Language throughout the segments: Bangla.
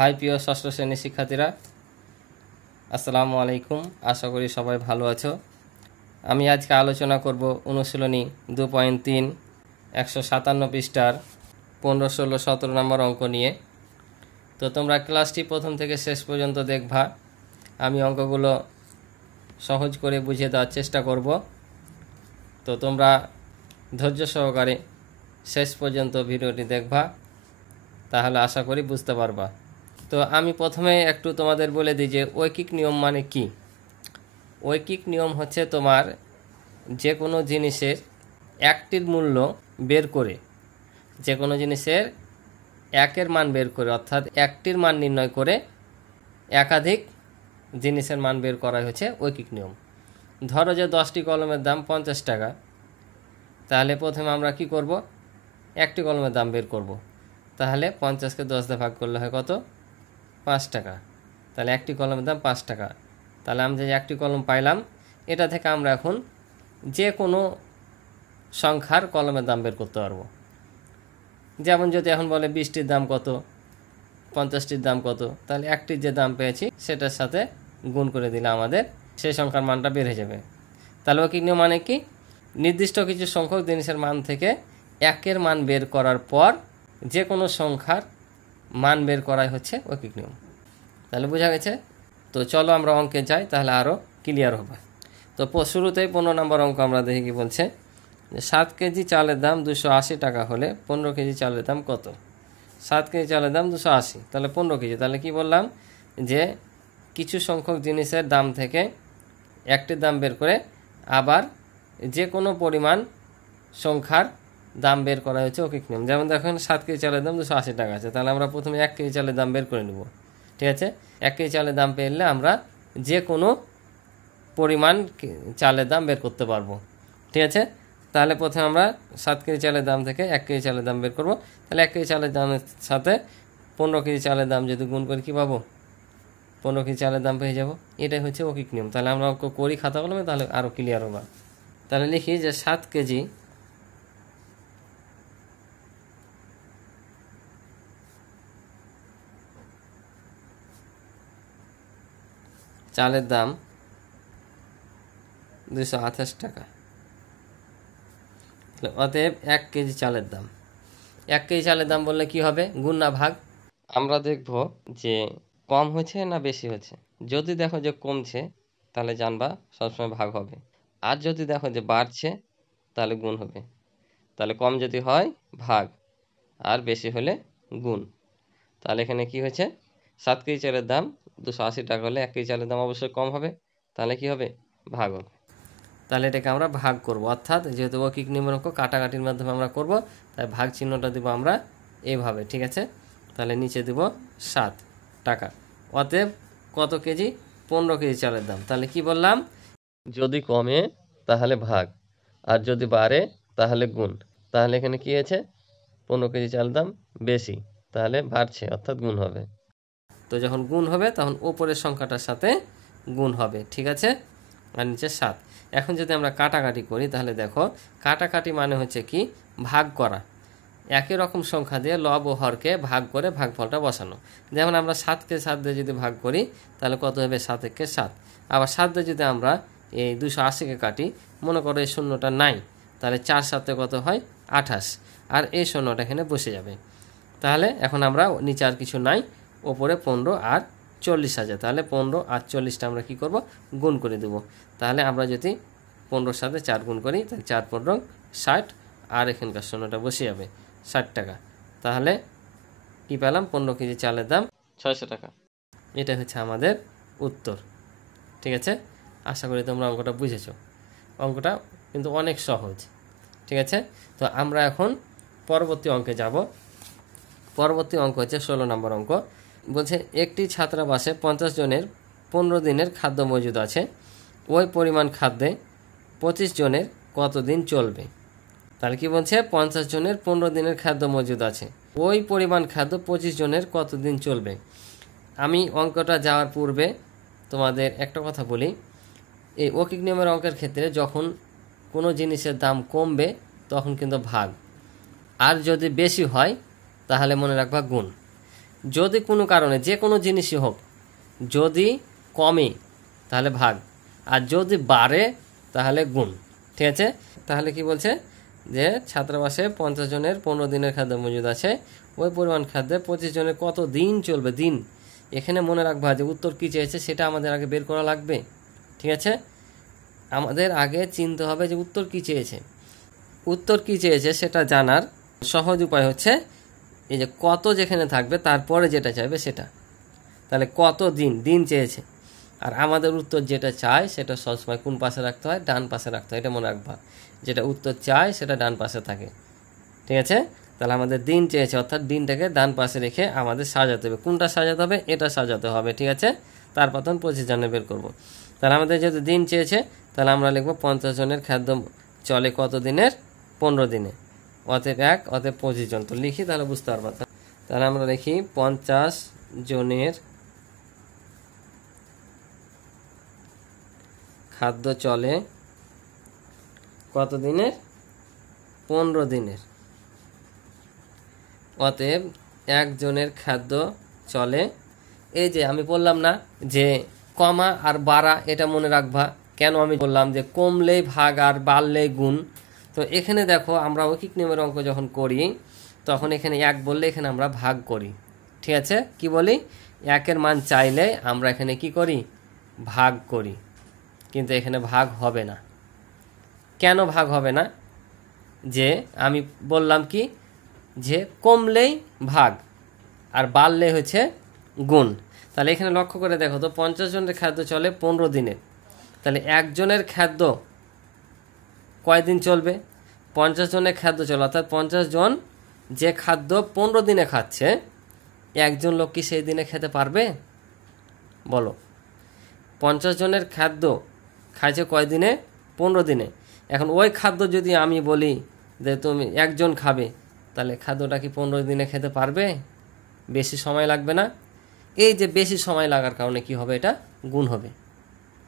হাই প্রিয় ষষ্ঠ শ্রেণীর শিক্ষার্থীরা, আসসালামু আলাইকুম। আশা করি সবাই ভালো আছো। আমি আজকে আলোচনা করব অনুশীলনী 2.3 157 পৃষ্ঠার 15, 16, 17 নম্বর অঙ্ক নিয়ে। তো তোমরা ক্লাসটি প্রথম থেকে শেষ পর্যন্ত দেখবা। আমি অঙ্কগুলো সহজ করে বুঝিয়ে দেওয়ার চেষ্টা করব। তো তোমরা ধৈর্য সহকারে শেষ পর্যন্ত ভিডিওটি দেখবা, তাহলে আশা করি বুঝতে পারবা। তো আমি প্রথমে একটু তোমাদের বলে দিই যে ঐকিক নিয়ম মানে কি। ঐকিক নিয়ম হচ্ছে তোমার যে কোনো জিনিসের একটির মূল্য বের করে, যে কোনো জিনিসের একের মান বের করে, অর্থাৎ একটির মান নির্ণয় করে একাধিক জিনিসের মান বের করা হচ্ছে ঐকিক নিয়ম। ধরো যে 10টি কলমের দাম 50 টাকা, তাহলে প্রথমে আমরা কি করব, একটি কলমের দাম বের করব। তাহলে 50কে 10 দিয়ে ভাগ করলে হয় কত? 5 টাকা। তাহলে একটি কলমের দাম 5 টাকা। তাহলে আমরা যে একটি কলম পাইলাম, এটা থেকে আমরা এখন যে কোনো সংখ্যার কলমের দাম বের করতে পারবো। যেমন যদি এখন বলে 20টির দাম কত, 50টির দাম কত, তাহলে একটির যে দাম পেয়েছি সেটার সাথে গুণ করে দিলে আমাদের সেই সংখ্যার মানটা বের হয়ে যাবে। তাহলে ঐকিক নিয়ম মানে কি? নির্দিষ্ট কিছু সংখ্যক জিনিসের মান থেকে একের মান বের করার পর যে কোনো সংখ্যার মান বের করাই হচ্ছে ঐকিক নিয়ম। তাহলে বোঝা গেছে? তো চলো আমরা অঙ্কে যাই, তাহলে আরও ক্লিয়ার হবে। তো শুরুতেই 15 নম্বর অঙ্ক আমরা দেখি কি বলছে। 7 কেজি চালের দাম 280 টাকা হলে 15 কেজি চালের দাম কত? 7 কেজি চালের দাম 280, তাহলে 15 কেজি। তাহলে কি বললাম যে কিছু সংখ্যক জিনিসের দাম থেকে একটির দাম বের করে আবার যে কোনো পরিমাণ সংখ্যার দাম বের করা হয়েছে ঐকিক নিয়ম। যেমন দেখেন 7 কেজি চালের দাম 280 টাকা আছে, তাহলে আমরা প্রথমে 1 কেজি চালের দাম বের করে নেব। ঠিক আছে, 1 কেজি চালের দাম পেলে আমরা যে কোনো পরিমাণ চালের দাম বের করতে পারবো। ঠিক আছে, তাহলে প্রথমে আমরা 7 কেজি চালের দাম থেকে 1 কেজি চালের দাম বের করব। তাহলে 1 কেজি চালের দামের সাথে 15 কেজি চালের দাম যদি গুণ করি কী পাবো? 15 কেজি চালের দাম পেয়ে যাব। এটাই হচ্ছে ঐকিক নিয়ম। তাহলে আমরা অঙ্ক করি খাতা কলমে, তাহলে আরও ক্লিয়ার হবে। তাহলে লিখি যে 7 কেজি চালের দাম 228 টাকা। অতএব 1 কেজি চালের দাম, 1 কেজি চালের দাম বললে কি হবে? গুণ না ভাগ? আমরা দেখব যে কম হয়েছে না বেশি হয়েছে। যদি দেখো যে কমছে, তাহলে জানবা সবসময় ভাগ হবে। আর যদি দেখো যে বাড়ছে, তাহলে গুণ হবে। তাহলে কম যদি হয় ভাগ, আর বেশি হলে গুণ। তাহলে এখানে কি হয়েছে? 7 কেজি চালের দাম 280 টাকা হলে 1 কেজি চালের দাম অবশ্যই কম হবে, তাহলে কি হবে? ভাগ হবে। তাহলে এটাকে আমরা ভাগ করব, অর্থাৎ যেহেতু ঐকিক নিয়মের অঙ্ক কাটাকাটির মাধ্যমে আমরা করব, তাই ভাগ চিহ্নটা দেব আমরা এইভাবে। ঠিক আছে, তাহলে নিচে দেব 7 টাকা। অতএব কত কেজি? 15 কেজি চালের দাম। তাহলে কি বললাম? যদি কমে তাহলে ভাগ, আর যদি বাড়ে তাহলে গুণ। তাহলে এখানে কি আছে? 15 কেজি চালের দাম বেশি, তাহলে বাড়ছে, অর্থাৎ গুণ হবে। তো যখন গুণ হবে তখন ওপরের সংখ্যাটার সাথে গুণ হবে। ঠিক আছে, আর নিচে 7। এখন যদি আমরা কাটাকাটি করি, তাহলে দেখো কাটাকাটি মানে হচ্ছে কি? ভাগ করা। একই রকম সংখ্যা দিয়ে লব ও হরকে ভাগ করে ভাগফলটা বসানো। যেমন আমরা 7কে 7 দিয়ে যদি ভাগ করি, তাহলে কত হবে? 7 একে 7। আবার 7 দিয়ে যদি আমরা এই 280কে কাটি, মনে করো এই শূন্যটা নাই, তাহলে 4 7 কত হয়? 28, আর এই শূন্যটা এখানে বসে যাবে। তাহলে এখন আমরা নিচে আর কিছু নাই, ওপরে 15 আর 40 আছে। তাহলে 15 আর 40টা আমরা কি করব? গুণ করে দেব। তাহলে আমরা যদি 15-র সাথে 4 গুণ করি, তাহলে 4 15 60, আর এখানকার শূন্যটা বসে যাবে 60 টাকা। তাহলে কি পেলাম? 15 কেজি চালের দাম 600 টাকা। এটা হচ্ছে আমাদের উত্তর। ঠিক আছে, আশা করি তোমরা অঙ্কটা বুঝেছো। অঙ্কটা কিন্তু অনেক সহজ। ঠিক আছে, তো আমরা এখন পরবর্তী অঙ্কে যাব। পরবর্তী অঙ্ক হচ্ছে 16 নম্বর অঙ্ক। বলছে একটি ছাত্রাবাসে 50 জনের 15 দিনের খাদ্য মজুদ আছে। ওই পরিমাণ খাদ্যে 25 জনের কতদিন চলবে? তাহলে কি বলছে? 50 জনের 15 দিনের খাদ্য মজুদ আছে, ওই পরিমাণ খাদ্য 25 জনের কতদিন চলবে। আমি অঙ্কটা যাওয়ার পূর্বে তোমাদের একটা কথা বলি। এই ঐকিক নিয়মের অঙ্কের ক্ষেত্রে যখন কোনো জিনিসের দাম কমবে, তখন কিন্তু ভাগ, আর যদি বেশি হয় তাহলে মনে রাখবা গুণ। যদি কোনো কারণে যে কোনো জিনিসই হোক যদি কমে তাহলে ভাগ, আর যদি বাড়ে তাহলে গুণ। ঠিক আছে, তাহলে কি বলছে যে ছাত্রাবাসে 50 জনের 15 দিনের খাদ্য মজুদ আছে, ওই পরিমাণ খাদ্যে 25 জনের কত দিন চলবে। দিন এখানে মনে রাখবা যে উত্তর কী চেয়েছে সেটা আমাদের আগে বের করা লাগবে। ঠিক আছে, আমাদের আগে চিনতে হবে যে উত্তর কী চেয়েছে। উত্তর কী চেয়েছে সেটা জানার সহজ উপায় হচ্ছে এই যে কত যেখানে থাকবে তারপরে যেটা চাইবে সেটা। তাহলে কত দিন, দিন চেয়েছে, আর আমাদের উত্তর যেটা চাই সেটা সবসময় কোন পাশে রাখতে হয়, ডান পাশে রাখতে হয়। এটা মনে রাখবা, যেটা উত্তর চাই সেটা ডান পাশে থাকে। ঠিক আছে, তাহলে আমাদের দিন চেয়েছে অর্থাৎ দিনটাকে ডান পাশে রেখে আমাদের সাজাতে হবে। কোনটা সাজাতে হবে? এটা সাজাতে হবে। ঠিক আছে, তারপর তখন 25 জনের বের করবো। তাহলে আমাদের যেহেতু দিন চেয়েছে তাহলে আমরা লিখবো 50 জনের খাদ্য চলে কত দিনের? 15 দিনে। অতএব 1, অতএব 25 জন। তো লিখি তাহলে বুঝতে পারবো। তাহলে আমরা লিখি 50 জনের খাদ্য চলে কত দিনের? 15 দিনের। অতএব 1 জনের খাদ্য চলে, এই যে আমি বললাম না যে কমা আর বাড়া, এটা মনে রাখবা। কেন আমি বললাম যে কমলেই ভাগ আর বাড়লেই গুণ। তো এখানে দেখো আমরা ঐকিক নিয়মের অঙ্ক যখন করি তখন এখানে 1 বললে এখানে আমরা ভাগ করি। ঠিক আছে, কি বলি? 1-এর মান চাইলে আমরা এখানে কি করি? ভাগ করি। কিন্তু এখানে ভাগ হবে না। কেন ভাগ হবে না? যে আমি বললাম কি যে কমলেই ভাগ আর বাড়লে হচ্ছে গুণ। তাহলে এখানে লক্ষ্য করে দেখো তো 50 জনের খাদ্য চলে 15 দিনে। তাহলে 1 জনের খাদ্য কয়দিন চলবে? 50 জনের খাদ্য চলে, অর্থাৎ 50 জন যে খাদ্য 15 দিনে খাচ্ছে, একজন লোক কি সেই দিনে খেতে পারবে? বলো। 50 জনের খাদ্য খাইছে কয় দিনে? 15 দিনে। এখন ওই খাদ্য যদি আমি বলি যে তুমি 1 জন খাবে, তাহলে খাদ্যটা কি 15 দিনে খেতে পারবে? বেশি সময় লাগবে না? এই যে বেশি সময় লাগার কারণে কি হবে? এটা গুণ হবে।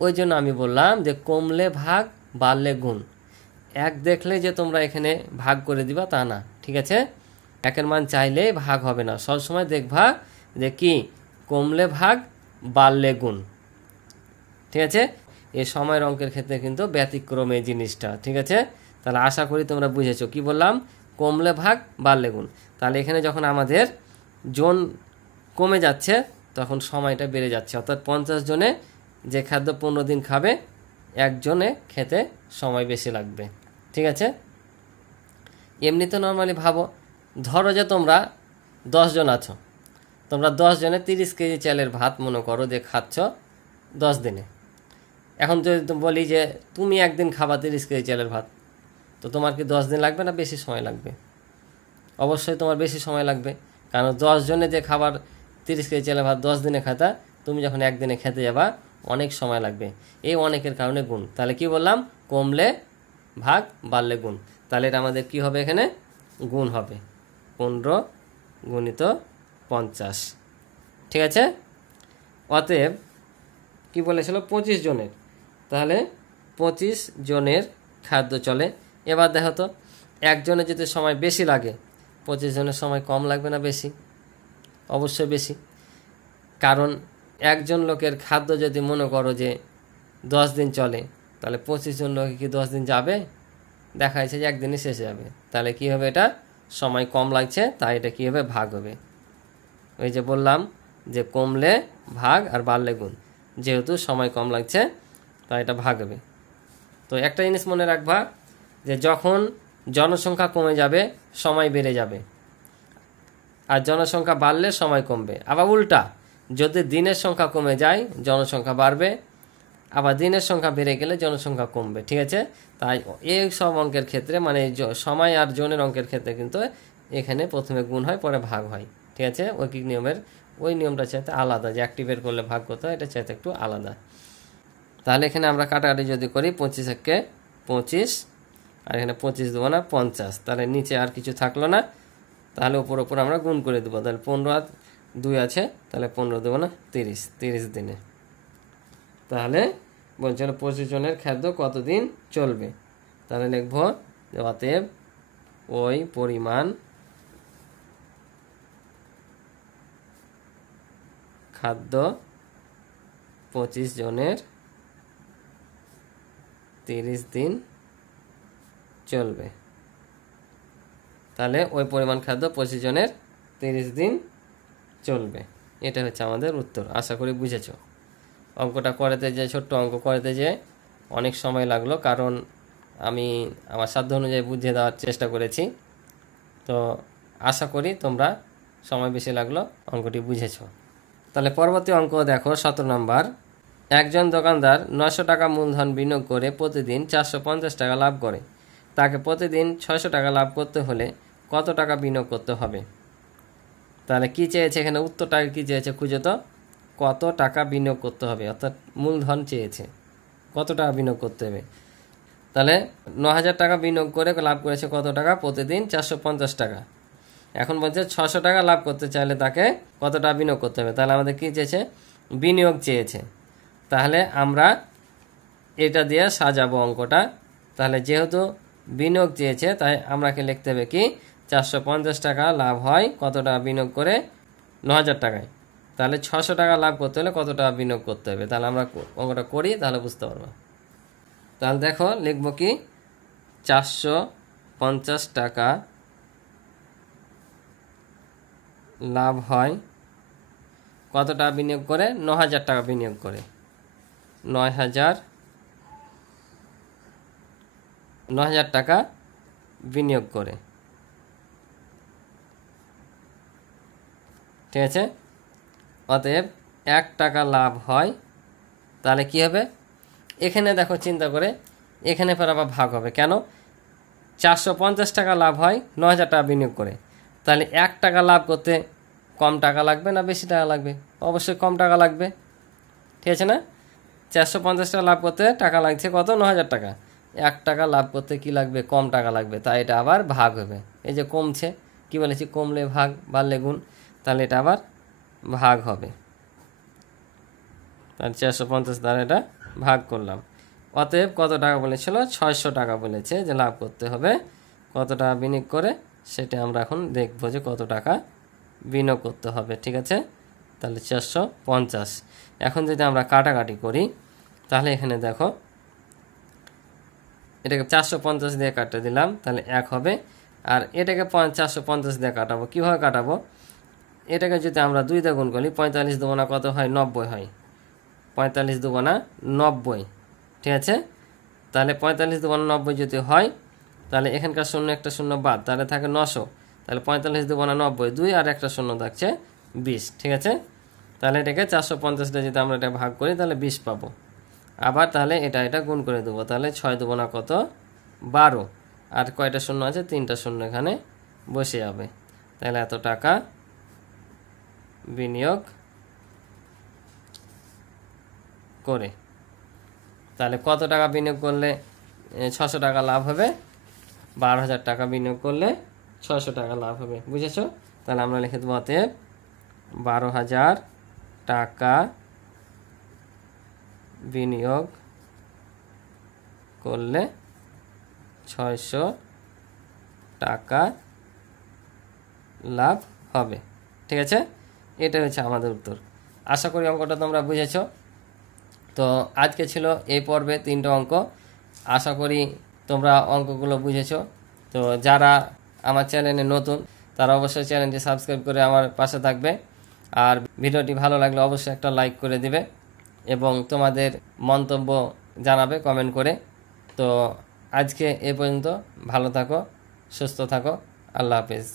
ওই জন্য আমি বললাম যে কমলে ভাগ বাড়লে গুণ। 1 দেখলে যে তোমরা এখানে ভাগ করে দিবা তা না। ঠিক আছে, 1-এর মান চাইলে ভাগ হবে না। সবসময় দেখবা যে কি কমলে ভাগ বাড়লে গুণ। ঠিক আছে, এই সময়ের অঙ্কের ক্ষেত্রে কিন্তু ব্যতিক্রম এই জিনিসটা। ঠিক আছে, তাহলে আশা করি তোমরা বুঝেছো কি বললাম, কমলে ভাগ বাড়লে গুণ। তাহলে এখানে যখন আমাদের জন কমে যাচ্ছে তখন সময়টা বেড়ে যাচ্ছে, অর্থাৎ 50 জনে যে খাদ্য 15 দিন খাবে, 1 জনে খেতে সময় বেশি লাগবে। ঠিক আছে, এমনিতে নর্মালি ভাবো, ধরো যে তোমরা 10 জন আছো, তোমরা 10 জনে 30 কেজি চালের ভাত মনে করো যে খাচ্ছ 10 দিনে। এখন যদি বলি যে তুমি একদিন খাবা 30 কেজি চালের ভাত, তো তোমার কি 10 দিন লাগবে না বেশি সময় লাগবে? অবশ্যই তোমার বেশি সময় লাগবে, কারণ 10 জনে যে খাবার 30 কেজি চালের ভাত 10 দিনে খাতা, তুমি যখন একদিনে খেতে যাবা অনেক সময় লাগবে। এই অনেকের কারণে গুণ। তাহলে কি বললাম? কমলে ভাগ বাড়লে গুণ। তাহলে এটা আমাদের কি হবে? এখানে গুণ হবে 15 গুণিত 50। ঠিক আছে, অতএব কি বলেছিল? 25 জনের। তাহলে 25 জনের খাদ্য চলে। এবার দেখো তো, একজনের যদি সময় বেশি লাগে, 25 জনের সময় কম লাগবে না বেশি? অবশ্যই বেশি, কারণ একজন লোকের খাদ্য যদি মনে করো যে 10 দিন চলে, তাহলে 25 জন লোকে কি 10 দিন যাবে? দেখা যাচ্ছে যে একদিনই শেষে যাবে। তাহলে কি হবে? এটা সময় কম লাগছে, তাই এটা কি হবে? ভাগ হবে। ওই যে বললাম যে কমলে ভাগ আর বাড়লে গুণ, যেহেতু সময় কম লাগছে তাই এটা ভাগ হবে। তো একটা জিনিস মনে রাখবা যে যখন জনসংখ্যা কমে যাবে সময় বেড়ে যাবে, আর জনসংখ্যা বাড়লে সময় কমবে। আবার উল্টা, যদি দিনের সংখ্যা কমে যায় জনসংখ্যা বাড়বে, আবার দিনের সংখ্যা বেড়ে গেলে জনসংখ্যা কমবে। ঠিক আছে, তাই এই সব অঙ্কের ক্ষেত্রে মানে সময় আর জনের অঙ্কের ক্ষেত্রে কিন্তু এখানে প্রথমে গুণ হয় পরে ভাগ হয়। ঠিক আছে, ঐকিক নিয়মের ওই নিয়মটা চাইতে আলাদা, যে একটি বের করলে ভাগ করতে হয়, এটা চাইতে একটু আলাদা। তাহলে এখানে আমরা কাটাকাটি যদি করি 25-এ 25, আর এখানে 25 দেবো না 50, তাহলে নিচে আর কিছু থাকলো না। তাহলে ওপর আমরা গুণ করে দেবো। তাহলে 15 আর 2 আছে, তাহলে 15 দেবো না 30 দিনে। তাহলে বলছিল 25 জনের খাদ্য কতদিন চলবে? তাহলে লিখব যে অতএব ওই পরিমাণ খাদ্য 25 জনের 30 দিন চলবে। তাহলে ওই পরিমাণ খাদ্য 25 জনের 30 দিন চলবে। এটা হচ্ছে আমাদের উত্তর। আশা করি বুঝেছো। অঙ্কটা করতে যে ছোট্ট অঙ্ক করতে যে অনেক সময় লাগলো, কারণ আমি আমার সাধ্য অনুযায়ী বুঝিয়ে দেওয়ার চেষ্টা করেছি। তো আশা করি তোমরা সময় বেশি লাগলো অঙ্কটি বুঝেছো। তাহলে পরবর্তী অঙ্ক দেখো 17 নম্বর। একজন দোকানদার 900 টাকা মূলধন বিনিয়োগ করে প্রতিদিন 450 টাকা লাভ করে। তাকে প্রতিদিন 600 টাকা লাভ করতে হলে কত টাকা বিনিয়োগ করতে হবে? তাহলে কি চেয়েছে এখানে? উত্তরটাকে কি চেয়েছে খুঁজে তো। কত টাকা বিনিয়োগ করতে হবে, অর্থাৎ মূলধন চেয়েছে, কত টাকা বিনিয়োগ করতে হবে। তাহলে 9000 টাকা বিনিয়োগ করে লাভ করেছে কত টাকা? প্রতিদিন 450 টাকা। এখন বলছে 600 টাকা লাভ করতে চাইলে তাকে কত টাকা বিনিয়োগ করতে হবে। তাহলে আমাদের কি চেয়েছে? বিনিয়োগ চেয়েছে। তাহলে আমরা এটা দিয়ে সাজাবো অঙ্কটা। তাহলে যেহেতু বিনিয়োগ চেয়েছে, তাই আমাকে লিখতে হবে কি 450 টাকা লাভ হয় কত টাকা বিনিয়োগ করে? 9000 টাকায়। তাহলে 600 টাকা লাভ করতে হলে কত টাকা বিনিয়োগ করতে হবে? তাহলে আমরা অঙ্কটা করি, তাহলে বুঝতে পারবো। তাহলে দেখো লিখবো কি 450 টাকা লাভ হয় কত টাকা বিনিয়োগ করে? 9000 টাকা বিনিয়োগ করে। 9000 টাকা বিনিয়োগ করে, ঠিক আছে। অতএব 1 টাকা লাভ হয়। তাহলে কি হবে? এখানে দেখো চিন্তা করে, এখানে ফের আবার ভাগ হবে। কেন? 450 টাকা লাভ হয় 9000 টাকা বিনিয়োগ করে। তাহলে 1 টাকা লাভ করতে কম টাকা লাগবে না বেশি টাকা লাগবে? অবশ্যই কম টাকা লাগবে, ঠিক আছে না? 450 টাকা লাভ করতে টাকা লাগছে কত? 9000 টাকা। 1 টাকা লাভ করতে কি লাগবে? কম টাকা লাগবে। তাই এটা আবার ভাগ হবে। এই যে কমছে, কি বলেছি? কমলে ভাগ, বাড়লে গুণ। তাহলে এটা আবার ভাগ হবে। তাহলে 450 দ্বারা এটা ভাগ করলাম। অতএব কত টাকা বলেছিল? 600 টাকা বলেছে যে লাভ করতে হবে। কত টাকা বিনিয়োগ করে সেটা আমরা এখন দেখবো যে কত টাকা বিনিয়োগ করতে হবে, ঠিক আছে। তাহলে 450। এখন যদি আমরা কাটাকাটি করি, তাহলে এখানে দেখো এটাকে 450 দিয়ে কাটতে দিলাম, তাহলে 1 হবে। আর এটাকে 450 দিয়ে কাটাবো। কীভাবে কাটাবো? এটাকে যদি আমরা 2 দিয়ে গুণ করি, 45 দুগুণা কত হয়? 90 হয়। 45 দুগুণা 90, ঠিক আছে। তাহলে 45 দুগুণা 90 যদি হয়, তাহলে এখানকার শূন্য একটা শূন্য বাদ, তাহলে থাকে 900। তাহলে 45 দুগুণা 90, 2 আর একটা শূন্য থাকছে 20, ঠিক আছে। তাহলে এটাকে 450 যদি আমরা এটা ভাগ করি, তাহলে 20 পাবো। আবার তাহলে এটা গুণ করে দেবো। তাহলে 6 দুগুণা কত? 12। আর কয়টা শূন্য আছে? 3টা শূন্য এখানে বসে যাবে। তাহলে এত টাকা বিনিয়োগ করে। তাহলে কত টাকা বিনিয়োগ করলে 600 টাকা লাভ হবে? 12000 টাকা বিনিয়োগ করলে 600 টাকা লাভ হবে। বুঝেছো? তাহলে আমরা লিখে দেবো অতএব 12000 টাকা বিনিয়োগ করলে 600 টাকা লাভ হবে, ঠিক আছে। এটা হচ্ছে আমাদের উত্তর। আশা করি অঙ্কটা তোমরা বুঝেছো। তো আজকে ছিল এই পর্বে 3টা অঙ্ক। আশা করি তোমরা অঙ্কগুলো বুঝেছো। তো যারা আমার চ্যানেলে নতুন, তারা অবশ্যই চ্যানেলটি সাবস্ক্রাইব করে আমার পাশে থাকবে। আর ভিডিওটি ভালো লাগলে অবশ্যই একটা লাইক করে দিবে এবং তোমাদের মন্তব্য জানাবে কমেন্ট করে। তো আজকে এ পর্যন্ত। ভালো থাকো, সুস্থ থাকো। আল্লাহ হাফেজ।